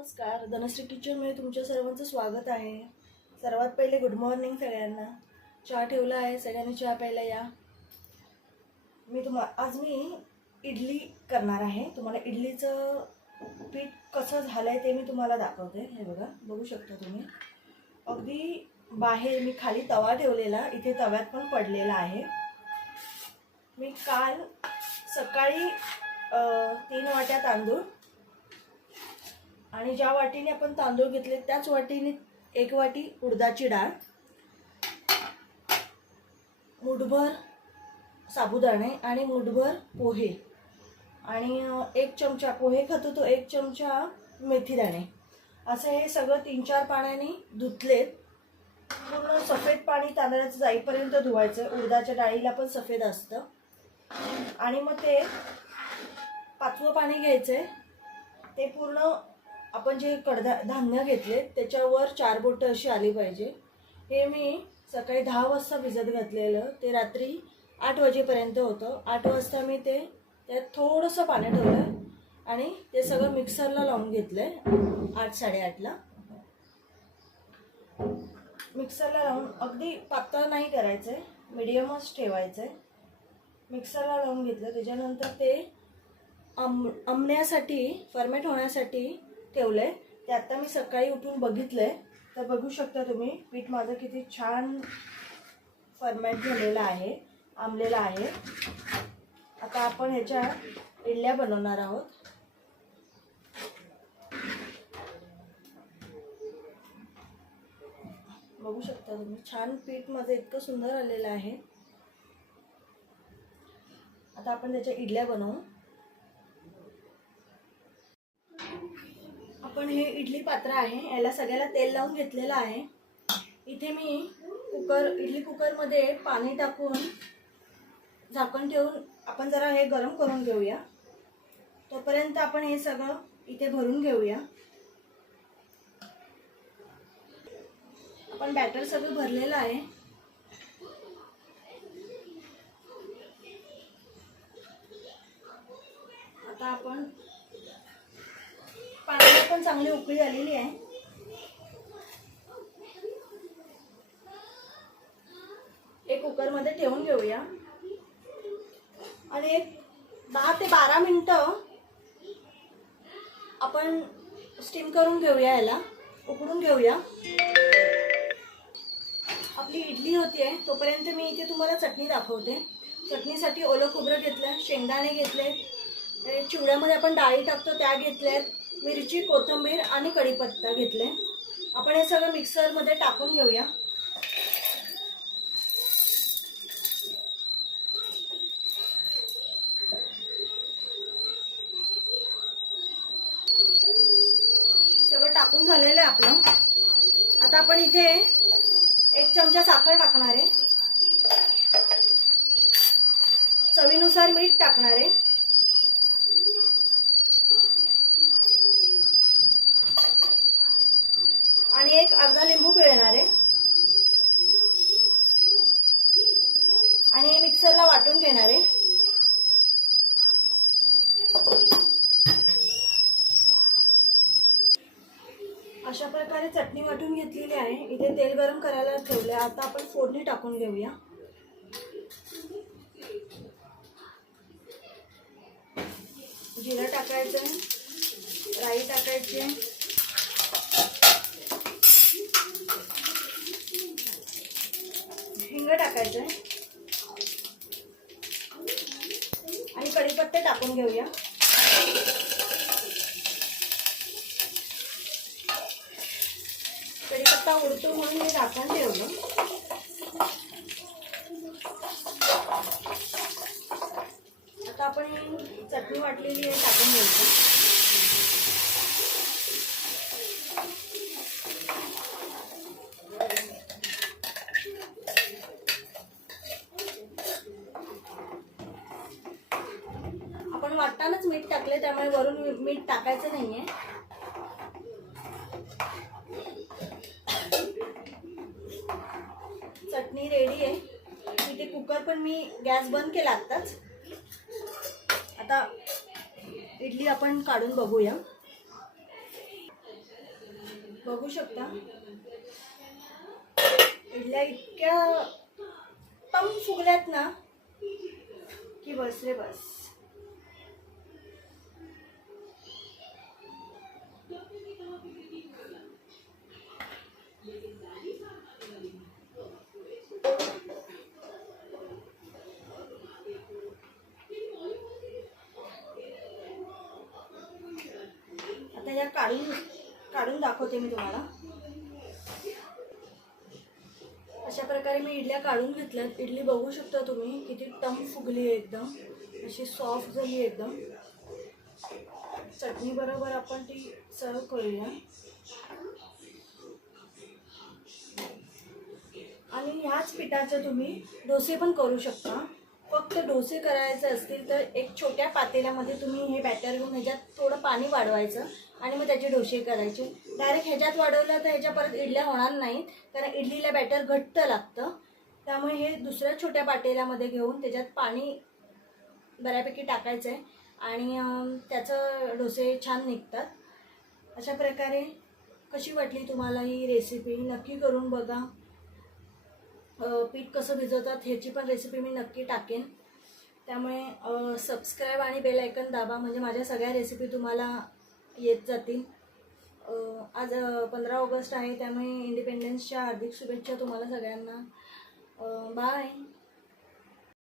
नमस्कार. धनश्री किचनमध्ये तुमच्या सर्वांचं स्वागत आहे. सर्वात पहिले गुड मॉर्निंग सगळ्यांना. चहा ठेवला आहे. सगळ्यांनी चहा प्यायला या. मी तुम्हा आज मी इडली करणार आहे. तुम्हाला इडलीचं पीठ कसं झालं आहे ते मी तुम्हाला दाखवते. हे बघा बघू शकता तुम्ही. अगदी बाहेर मी खाली तवा ठेवलेला. इथे तव्यात पण पडलेला आहे. मी काल सकाळी तीन वाट्या तांदूळ आणि ज्या वाटीने आपण तांदूळ घेतले त्याच वाटीने एक वाटी उडदाची डाळ मुठभर साबुदाणे आणि मुठभर पोहे. आणि एक चमचा पोहे खातो तो एक चमचा मेथी दाणे. असं हे सगळं तीन चार पाण्याने धुतलेत. पूर्ण सफेद पाणी तांदळाचं जाईपर्यंत धुवायचं. उडदाच्या डाळीला पण सफेद असतं. आणि मग ते पाचवं पाणी घ्यायचं आहे ते पूर्ण आपण जे कडधा धान्य घेतले त्याच्यावर चार बोटं अशी आली पाहिजे. हे मी सकाळी दहा वाजता भिजत घातलेलं. ते रात्री आठ वाजेपर्यंत होतं. आठ वाजता मी ते त्यात थोडंसं पाणी ठेवलं आणि ते सगळं मिक्सरला लावून घेतलं आहे आठ साडेआठला. मिक्सरला लावून अगदी पातळ नाही करायचं आहे मिडियमच ठेवायचं आहे मिक्सरला लावून घेतलं. त्याच्यानंतर ते आम आंबण्यासाठी फर्मेट होण्यासाठी ठेवलं आहे ते आत्ता मी सकाळी उठून बघितलं आहे तर बघू शकता तुम्ही पीठ माझं किती छान फर्मेंट झालेलं आहे आंबलेलं आहे. आता आपण ह्याच्या इडल्या बनवणार आहोत. बघू शकता तुम्ही छान पीठ माझं इतकं सुंदर आलेलं आहे. आता आपण त्याच्या इडल्या बनवू. आपण हे इडली पात्र आहे. याला सगळ्याला तेल लावून घेतलेलं आहे. इथे मी कुकर इडली कुकरमध्ये पाणी टाकून झाकण ठेवून आपण जरा हे गरम करून घेऊया. तोपर्यंत आपण हे सगळं इथे भरून घेऊया. आपण बॅटर सगळं भरलेलं आहे. आता आपण पण चांगली उकळी आलेली आहे. एक कुकरमध्ये ठेवून घेऊया. आणि एक दहा ते बारा मिनटं आपण स्टीम करून घेऊया याला. उकडून घेऊया. आपली इडली होतीये तोपर्यंत मी इथे तुम्हाला चटणी दाखवते. चटणीसाठी ओलं खोबरं घेतलं शेंगदाणे घेतले चिवड्यामध्ये आपण डाळी टाकतो त्या घेतल्यात. मिरची कोथिंबीर आणि कढीपत्ता घेतले. आपण हे सगळं मिक्सरमध्ये टाकून घेऊया. सगळं टाकून झालेलं आहे आपलं. आता आपण इथे एक चमचा साखर टाकणार आहे. चवीनुसार मीठ टाकणार आहे. आणि एक अर्धा लिंबू पिळणार आहे. आणि मिक्सरला वाटून घेणार आहे. अशा प्रकारे चटणी वाटून घेतलेली आहे. इथे तेल गरम करायला ठेवले आता आपण फोडणी टाकून घेऊया. जिरं टाकायचं राई टाकायची जिरं टाकायचं आहे आणि कढीपत्ते टाकून घेऊया. कढीपत्ता उडतो म्हणून मी टाकून ठेवलं. आता आपण चटणी वाटलेली आहे टाकून घ्यायची आपण वाटतानाच मीठ टाकले त्यामुळे वरून मीठ टाकायचं नाहीये. चटणी रेडी आहे. इथे कुकर पण मी गॅस बंद केला आत्ताच. आता इडली आपण काढून बघूया. बघू शकता. इडल्या इतक्या टम फुगल्यात ना की बस रे बस आता या काढून काढून दाखवते मी तुम्हाला. अशा प्रकारे मी इडल्या काढून घेतल्यात इडली बघू शकता तुम्ही किती टम फुगली आहे एकदम. अशी सॉफ्ट झाली आहे एकदम. चटणी बरोबर आपण ती सर्व करूया. आणि ह्याच पिठाचे तुम्ही डोसे पण करू शकता. फक्त डोसे करायचे असतील तर एक छोट्या पातेल्यामध्ये तुम्ही हे बॅटर घेऊन ह्याच्यात थोडं पाणी वाढवायचं. आणि मग त्याचे डोसे करायचे. डायरेक्ट ह्याच्यात वाढवलं तर ह्याच्या परत इडल्या होणार नाहीत. कारण इडलीला बॅटर घट्ट लागतं. त्यामुळे हे दुसऱ्या छोट्या पातेल्यामध्ये घेऊन त्याच्यात पाणी बऱ्यापैकी टाकायचं आहे आणि त्याचं डोसे छान निघतात. अशा प्रकारे कशी वाटली तुम्हाला ही रेसिपी नक्की करून बघा. पीठ कसं भिजवतात ह्याची पण रेसिपी मी नक्की टाकेन. त्यामुळे सबस्क्राईब आणि बेल आयकन दाबा. म्हणजे माझ्या सगळ्या रेसिपी तुम्हाला येत जातील. आज पंधरा ऑगस्ट आहे त्यामुळे इंडिपेंडन्सच्या हार्दिक शुभेच्छा तुम्हाला सगळ्यांना. बाय.